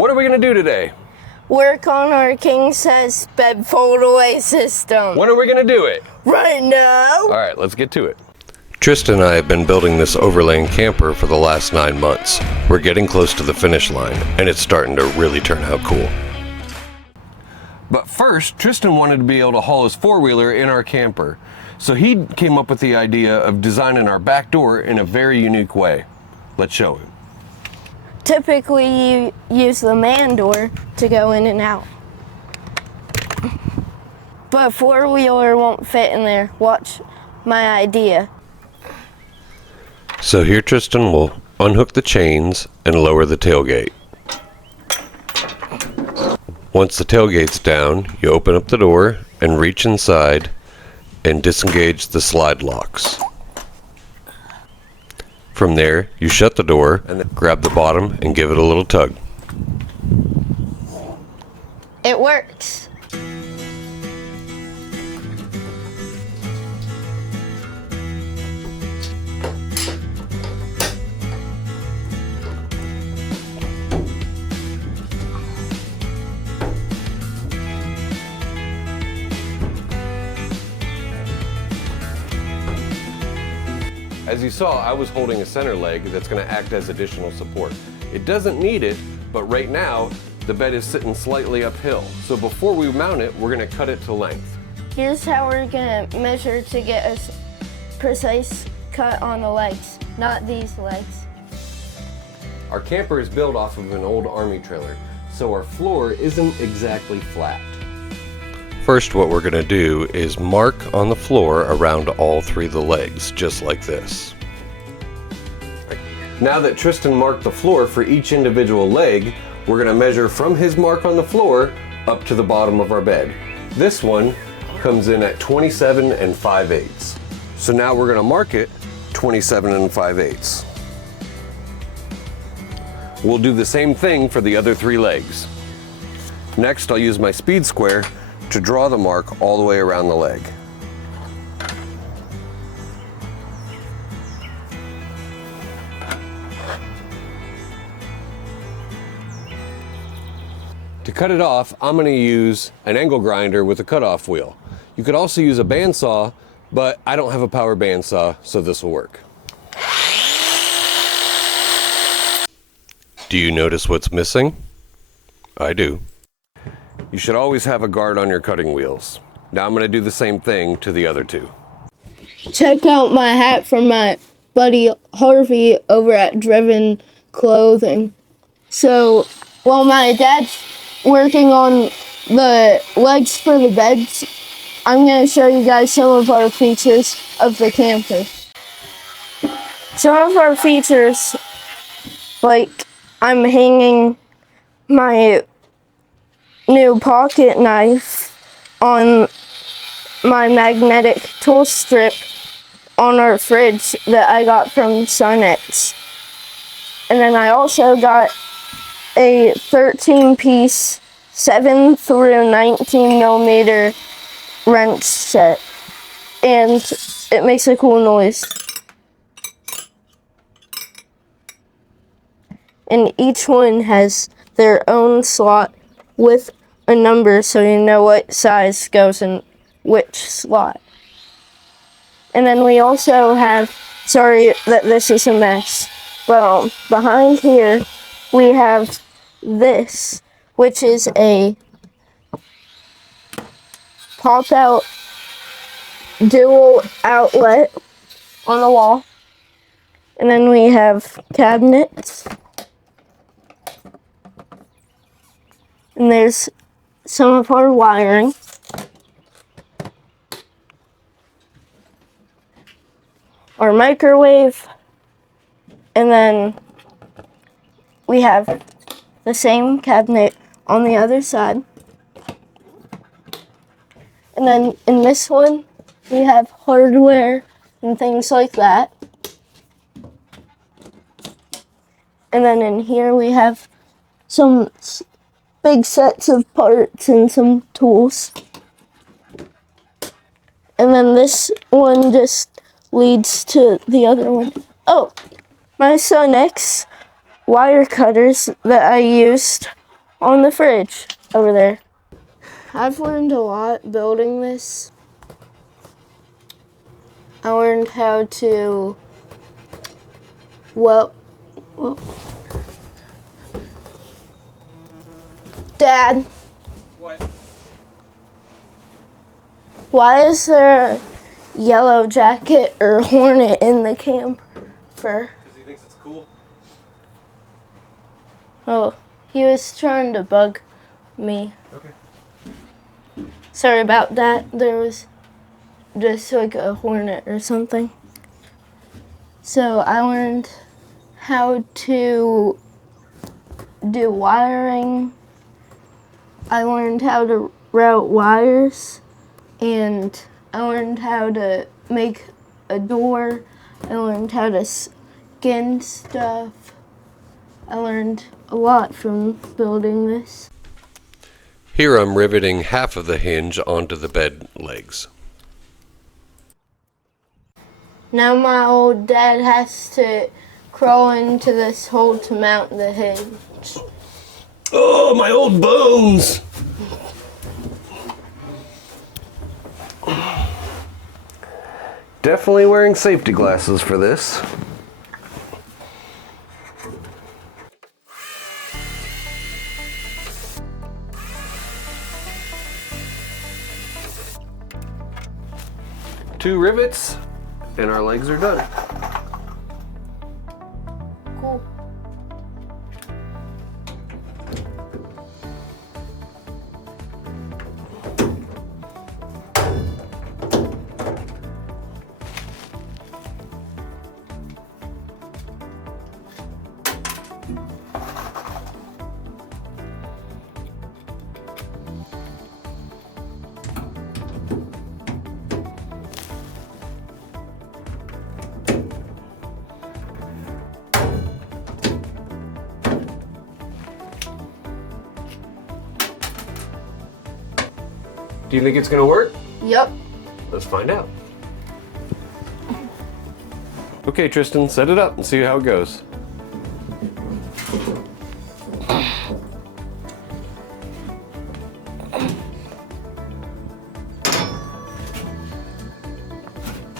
What are we going to do today? Work on our king size bed fold away system. When are we going to do it? Right now. All right, let's get to it. Tristan and I have been building this Overland camper for the last 9 months. We're getting close to the finish line, and it's starting to really turn out cool. But first, Tristan wanted to be able to haul his four-wheeler in our camper. So he came up with the idea of designing our back door in a very unique way. Let's show him. Typically, you use the man door to go in and out. But a four-wheeler won't fit in there. Watch my idea. So here Tristan will unhook the chains and lower the tailgate. Once the tailgate's down, you open up the door and reach inside and disengage the slide locks. From there, you shut the door and then grab the bottom and give it a little tug. It works. As you saw, I was holding a center leg that's going to act as additional support. It doesn't need it, but right now, the bed is sitting slightly uphill. So before we mount it, we're going to cut it to length. Here's how we're going to measure to get a precise cut on the legs, not these legs. Our camper is built off of an old army trailer, so our floor isn't exactly flat. First, what we're going to do is mark on the floor around all 3 of the legs, just like this. Now that Tristan marked the floor for each individual leg, we're going to measure from his mark on the floor up to the bottom of our bed. This one comes in at 27 5/8. So now we're going to mark it 27 5/8. We'll do the same thing for the other 3 legs. Next, I'll use my speed square to draw the mark all the way around the leg. To cut it off, I'm going to use an angle grinder with a cutoff wheel. You could also use a bandsaw, but I don't have a power bandsaw, so this will work. Do you notice what's missing? I do. You should always have a guard on your cutting wheels. Now I'm going to do the same thing to the other 2. Check out my hat from my buddy Harvey over at Driven Clothing. So while my dad's working on the legs for the beds, I'm going to show you guys some of our features of the camper. Some of our features, like I'm hanging my new pocket knife on my magnetic tool strip on our fridge that I got from Sunnex. And then I also got a 13-piece 7 through 19 millimeter wrench set, and it makes a cool noise. And each one has their own slot with a number so you know what size goes in which slot. And then we also have, sorry that this is a mess, but behind here we have this, which is a pop-out dual outlet on the wall. And then we have cabinets. And there's some of our wiring. Our microwave. And then we have the same cabinet on the other side. And then in this one, we have hardware and things like that. And then in here we have some big sets of parts and some tools. And then this one just leads to the other one. Oh, my Sunnex wire cutters that I used on the fridge over there. I've learned a lot building this. I learned how to, well, Dad. What? Why is there a yellow jacket or hornet in the camper? Because he thinks it's cool. Oh, he was trying to bug me. Okay. Sorry about that. There was just like a hornet or something. So I learned how to do wiring. I learned how to route wires, and I learned how to make a door. I learned how to skin stuff. I learned a lot from building this. Here I'm riveting half of the hinge onto the bed legs. Now my old dad has to crawl into this hole to mount the hinge. Oh, my old bones! Definitely wearing safety glasses for this. Two rivets, and our legs are done. Cool. Do you think it's gonna work? Yep. Let's find out. Okay, Tristan, set it up and see how it goes.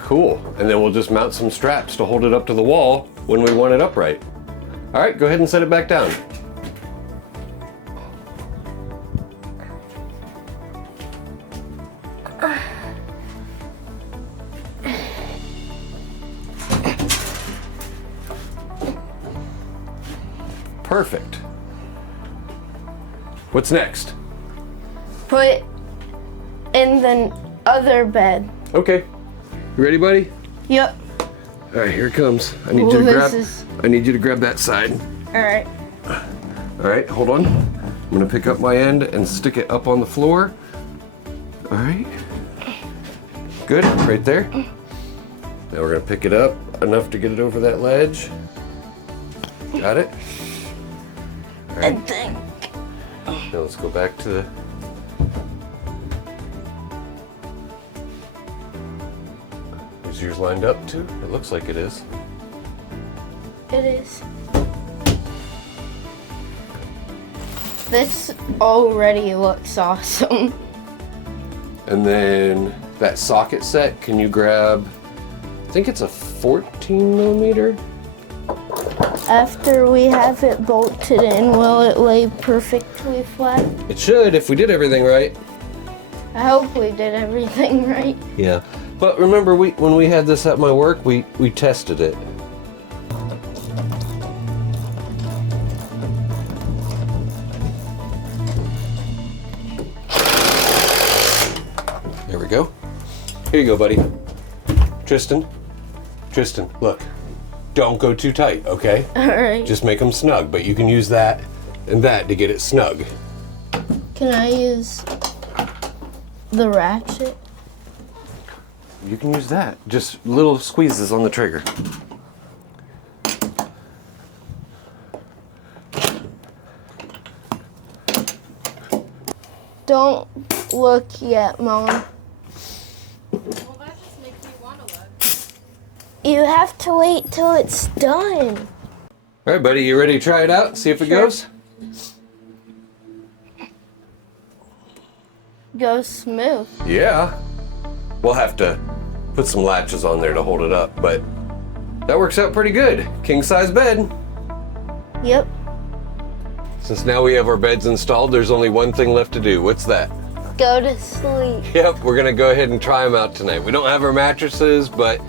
Cool, and then we'll just mount some straps to hold it up to the wall when we want it upright. All right, go ahead and set it back down. Perfect. What's next? Put in the other bed. Okay. You ready, buddy? Yep. All right, here it comes. I need you to grab that side. All right. All right, hold on. I'm gonna pick up my end and stick it up on the floor. All right. Good, right there. Now we're gonna pick it up enough to get it over that ledge. Got it? All right. I think. Now let's go back to the... Is yours lined up too? It looks like it is. It is. This already looks awesome. And then that socket set, can you grab, I think it's a 14 millimeter? After we have it bolted in, will it lay perfectly flat? It should, if we did everything right. I hope we did everything right. Yeah. But remember, when we had this at my work, we tested it. There we go. Here you go, buddy. Tristan, look. Don't go too tight, okay? All right. Just make them snug, but you can use that and that to get it snug. Can I use the ratchet? You can use that. Just little squeezes on the trigger. Don't look yet, Mom. Well, that just makes me want to look. You have to wait till it's done. All right, buddy, you ready to try it out? See if it Sure. goes? goes smooth. Yeah. We'll have to put some latches on there to hold it up, but that works out pretty good. King size bed. Yep. Since now we have our beds installed, there's only one thing left to do. What's that? Go to sleep. Yep, we're gonna go ahead and try them out tonight. We don't have our mattresses, but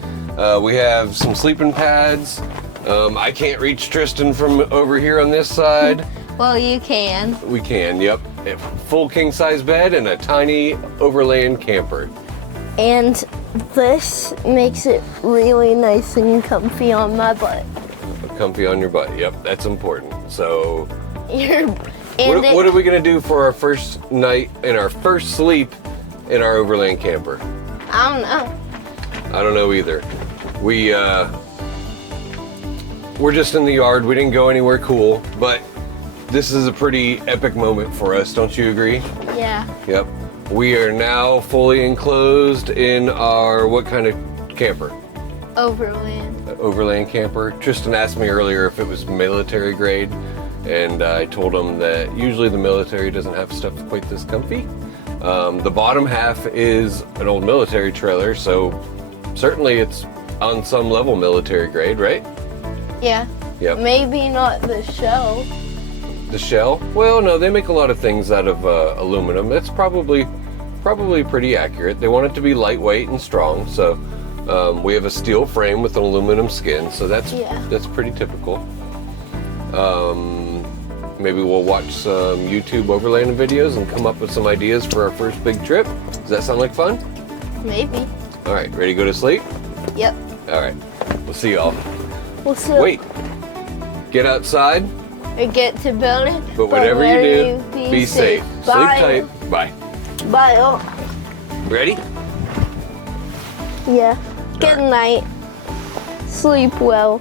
we have some sleeping pads. I can't reach Tristan from over here on this side. Well, you can. We can, yep. A full king size bed and a tiny Overland camper. And this makes it really nice and comfy on my butt. Comfy on your butt, yep, that's important. So, And what are we gonna do for our first night and our first sleep in our Overland camper? I don't know. I don't know either. We're just in the yard. We didn't go anywhere cool, but this is a pretty epic moment for us. Don't you agree? Yeah. Yep. We are now fully enclosed in our what kind of camper? Overland. Overland camper. Tristan asked me earlier if it was military grade, and I told him that usually the military doesn't have stuff quite this comfy. The bottom half is an old military trailer, so certainly it's on some level military grade, right? Yeah. Yep. Maybe not the shell. The shell? Well, no, they make a lot of things out of aluminum. That's probably pretty accurate. They want it to be lightweight and strong, so we have a steel frame with an aluminum skin, so that's pretty typical. Maybe we'll watch some YouTube overlanding videos and come up with some ideas for our first big trip. Does that sound like fun? Maybe. All right, ready to go to sleep? Yep. All right, we'll see y'all. We'll see. Wait, get outside, Or get to building. but whatever you do, be safe. Bye. Sleep tight. Bye. Bye. Ready? Yeah. Good night. Sleep well.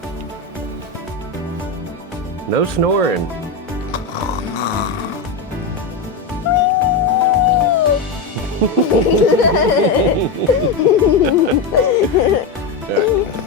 No snoring. All right.